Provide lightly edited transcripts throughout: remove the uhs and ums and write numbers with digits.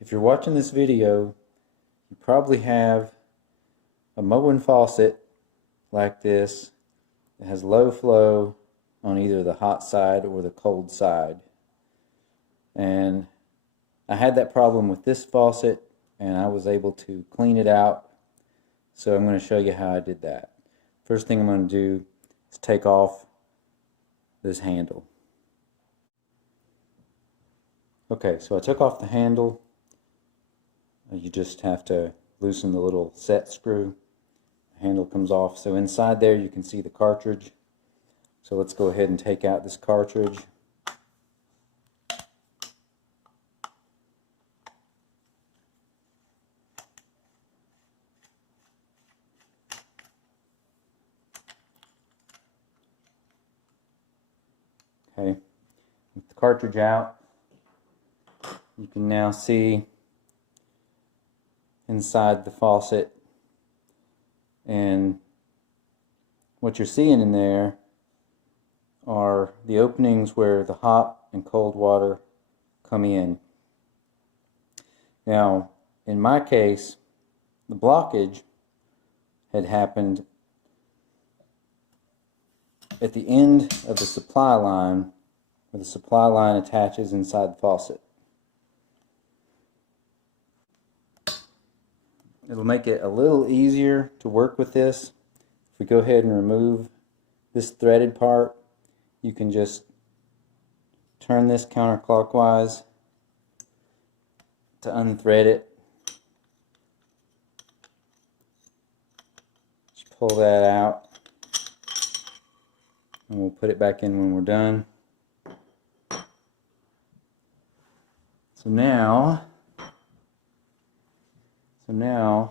if you're watching this video, you probably have a Moen faucet like this that has low flow on either the hot side or the cold side. And I had that problem with this faucet, and I was able to clean it out. So I'm going to show you how I did that. First thing I'm going to do is take off this handle. Okay, so I took off the handle. You just have to loosen the little set screw. The handle comes off. So inside there you can see the cartridge. So let's go ahead and take out this cartridge. Okay, with the cartridge out, you can now see inside the faucet, and what you're seeing in there are the openings where the hot and cold water come in. Now, in my case, the blockage had happened at the end of the supply line, where the supply line attaches inside the faucet. It'll make it a little easier to work with this. If we go ahead and remove this threaded part, you can just turn this counterclockwise to unthread it. Just pull that out, and we'll put it back in when we're done. So now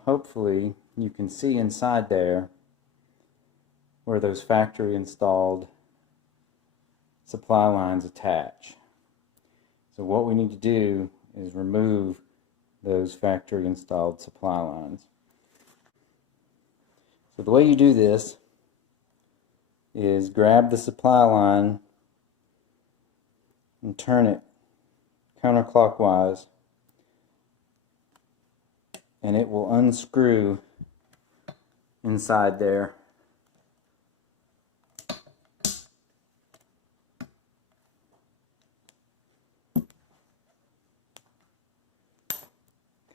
hopefully you can see inside there where those factory installed supply lines attach. So what we need to do is remove those factory installed supply lines. So the way you do this is grab the supply line and turn it counterclockwise, and it will unscrew inside there.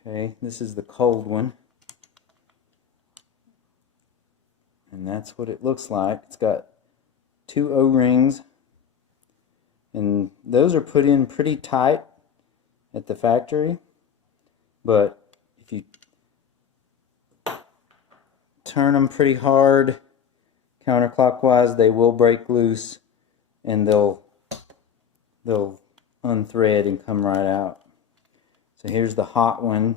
Okay, this is the cold one, and that's what it looks like. It's got two O-rings, and those are put in pretty tight at the factory, but if you turn them pretty hard counterclockwise, they will break loose, and they'll unthread and come right out. So here's the hot one.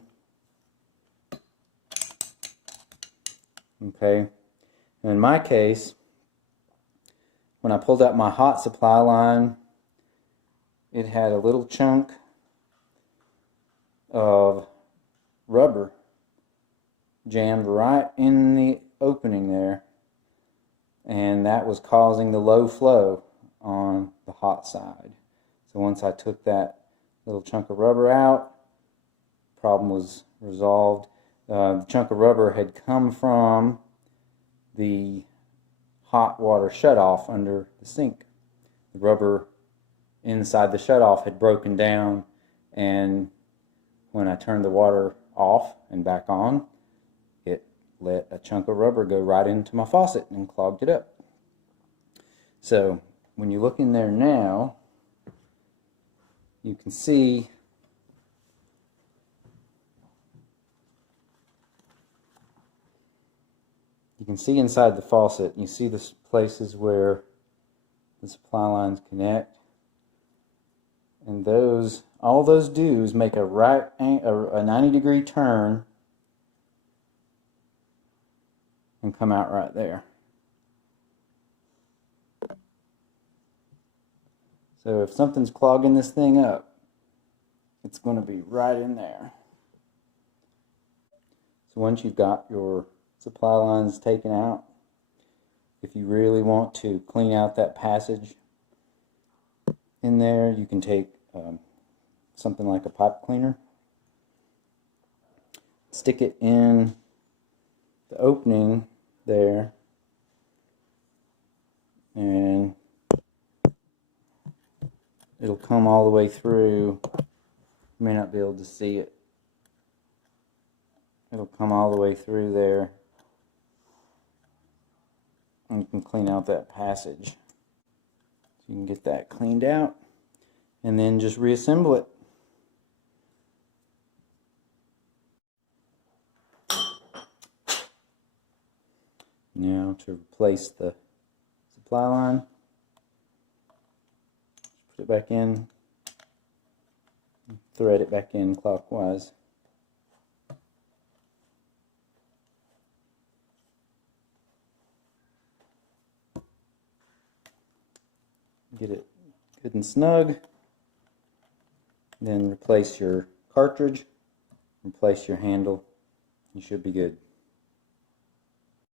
Okay, and in my case, when I pulled out my hot supply line, it had a little chunk of rubber jammed right in the opening there, and that was causing the low flow on the hot side. So once I took that little chunk of rubber out, the problem was resolved. The chunk of rubber had come from the hot water shutoff under the sink. The rubber inside the shutoff had broken down, and when I turned the water off and back on, it let a chunk of rubber go right into my faucet and clogged it up. So when you look in there now, you can see inside the faucet. You see the places where the supply lines connect, and all those do is make a 90-degree turn and come out right there. So if something's clogging this thing up, it's going to be right in there. So once you've got your supply lines taken out, if you really want to clean out that passage in there, you can take something like a pipe cleaner stick it in the opening there, and it'll come all the way through. You may not be able to see it. It'll come all the way through there, and you can clean out that passage. So you can get that cleaned out and then just reassemble it. Now to replace the supply line, put it back in, thread it back in clockwise. Get it good and snug. Then replace your cartridge, replace your handle. You should be good.